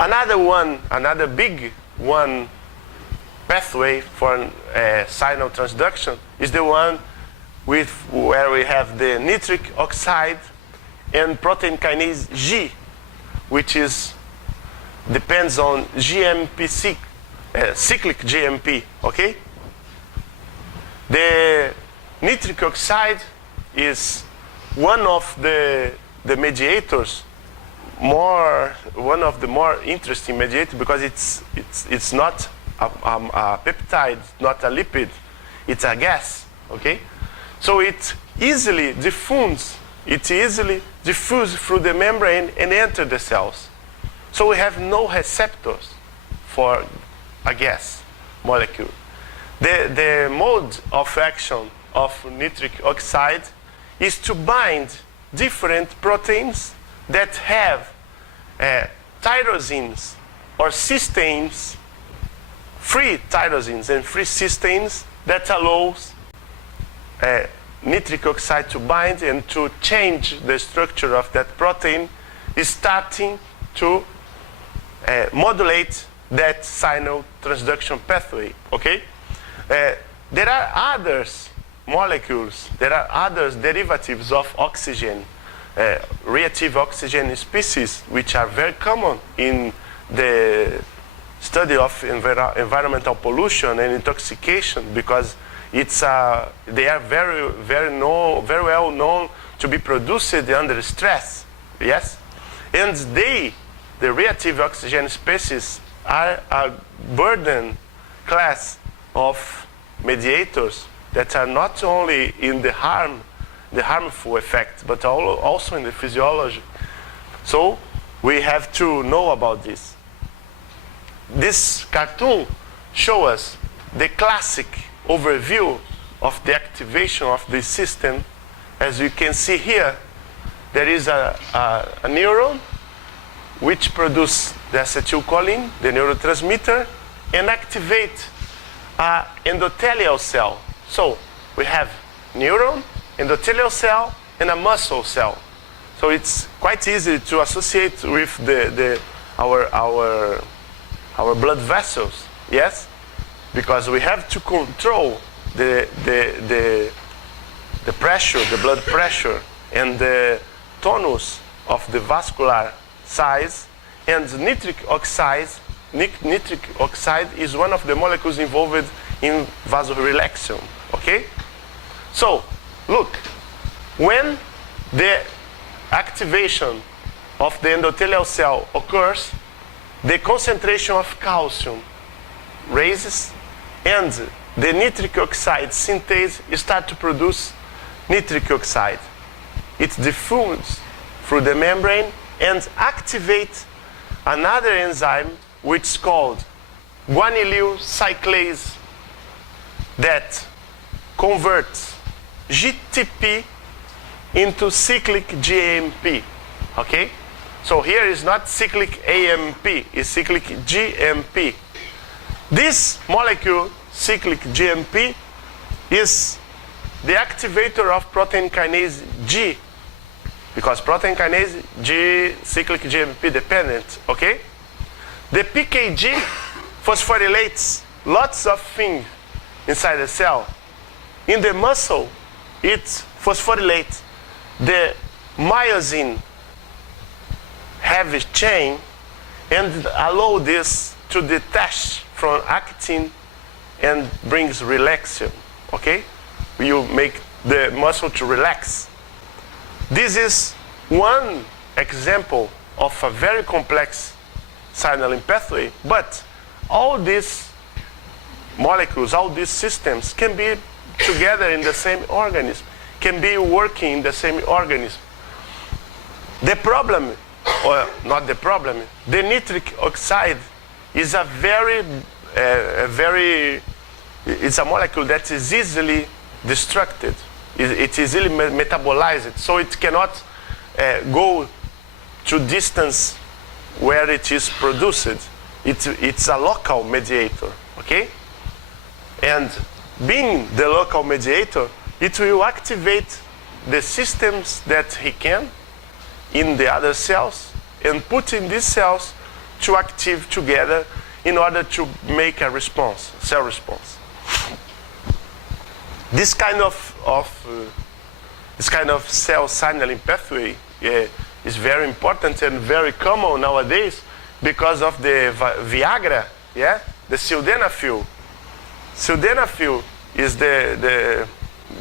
Another big one pathway for signal transduction is the one where we have the nitric oxide and protein kinase G, which depends on GMP, cyclic GMP, okay? The nitric oxide is one of the mediators, one of the more interesting mediators, because it's not a peptide, not a lipid, it's a gas, okay? So it easily diffuses through the membrane and enter the cells. So we have no receptors for a gas molecule. The mode of action of nitric oxide is to bind different proteins that have tyrosines or cysteines, free tyrosines and free cysteines that allows nitric oxide to bind and to change the structure of that protein, is starting to modulate that signal transduction pathway, okay? There are other molecules, there are other derivatives of oxygen, reactive oxygen species, which are very common in the study of environmental pollution and intoxication, because they are very well known to be produced under stress, yes? And the reactive oxygen species are a burden class of mediators that are not only in the harmful effect, but also in the physiology. So we have to know about this. This cartoon shows us the classic overview of the activation of this system. As you can see here, there is a neuron which produces the acetylcholine, the neurotransmitter, and activate an endothelial cell. So we have neuron, endothelial cell, and a muscle cell. So it's quite easy to associate with our blood vessels, yes? Because we have to control the pressure, the blood pressure, and the tonus of the vascular size. And nitric oxide is one of the molecules involved in vasorelaxation, okay? So, look, when the activation of the endothelial cell occurs, the concentration of calcium raises, and the nitric oxide synthase starts to produce nitric oxide. It diffuses through the membrane and activates another enzyme which is called guanylyl cyclase that converts GTP into cyclic GMP, okay? So here is not cyclic AMP, it's cyclic GMP. This molecule, cyclic GMP, is the activator of protein kinase G, because protein kinase G, cyclic GMP dependent, okay? The PKG phosphorylates lots of things inside the cell. In the muscle, it phosphorylates the myosin heavy chain and allow this to detach from actin and brings relaxation, okay? You make the muscle to relax. This is one example of a very complex signaling pathway, but all these molecules, all these systems can be together in the same organism, can be working in the same organism. The problem, or not the problem, the nitric oxide is it's a molecule that is easily destructed. It is easily metabolized, so it cannot go to distance where it is produced. It's a local mediator, okay? And being the local mediator, it will activate the systems that he can in the other cells and put in these cells to active together in order to make a response, cell response. This kind of cell signaling pathway is very important and very common nowadays because of the Viagra, the sildenafil. Sildenafil is the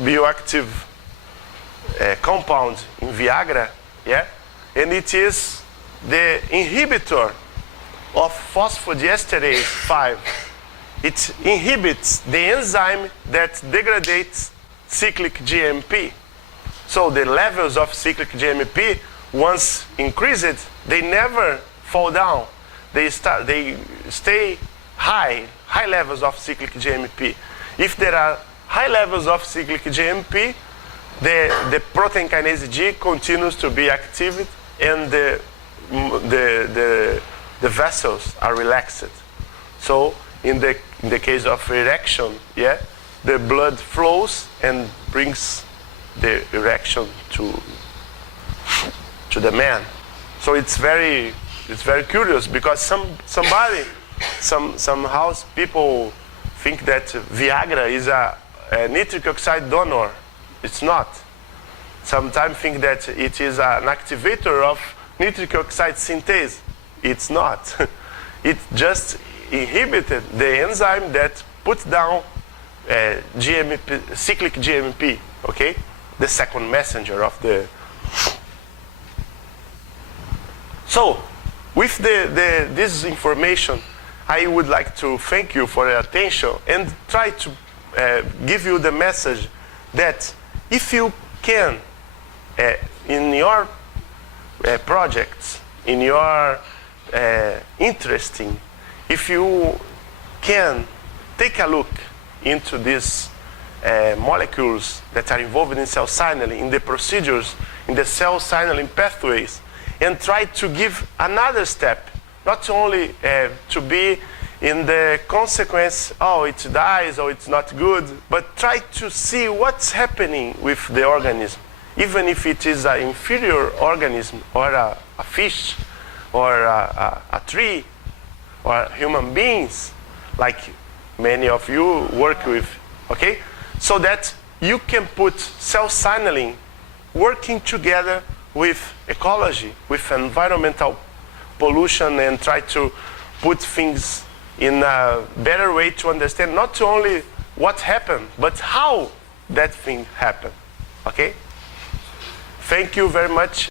bioactive compound in Viagra, and it is the inhibitor of phosphodiesterase 5. It inhibits the enzyme that degrades cyclic GMP. So the levels of cyclic GMP, once increased, they never fall down. They stay high levels of cyclic GMP. If there are high levels of cyclic GMP, the protein kinase G continues to be active and the vessels are relaxed. So in the case of erection, the blood flows and brings the erection to the man. So it's very curious because somehow people think that Viagra is a nitric oxide donor. It's not. Sometimes think that it is an activator of nitric oxide synthase. It's not. It just inhibited the enzyme that puts down GMP, cyclic GMP, okay? The second messenger of the... So, with this information, I would like to thank you for your attention and try to give you the message that if you can, in your projects, in your interesting, if you can take a look into these molecules that are involved in cell signaling, in the procedures, in the cell signaling pathways, and try to give another step, not only to be in the consequence, oh, it dies or it's not good, but try to see what's happening with the organism, even if it is an inferior organism or a fish or a tree or human beings, like many of you work with, okay? So that you can put cell signaling working together with ecology, with environmental pollution, and try to put things in a better way to understand not only what happened, but how that thing happened, okay? Thank you very much.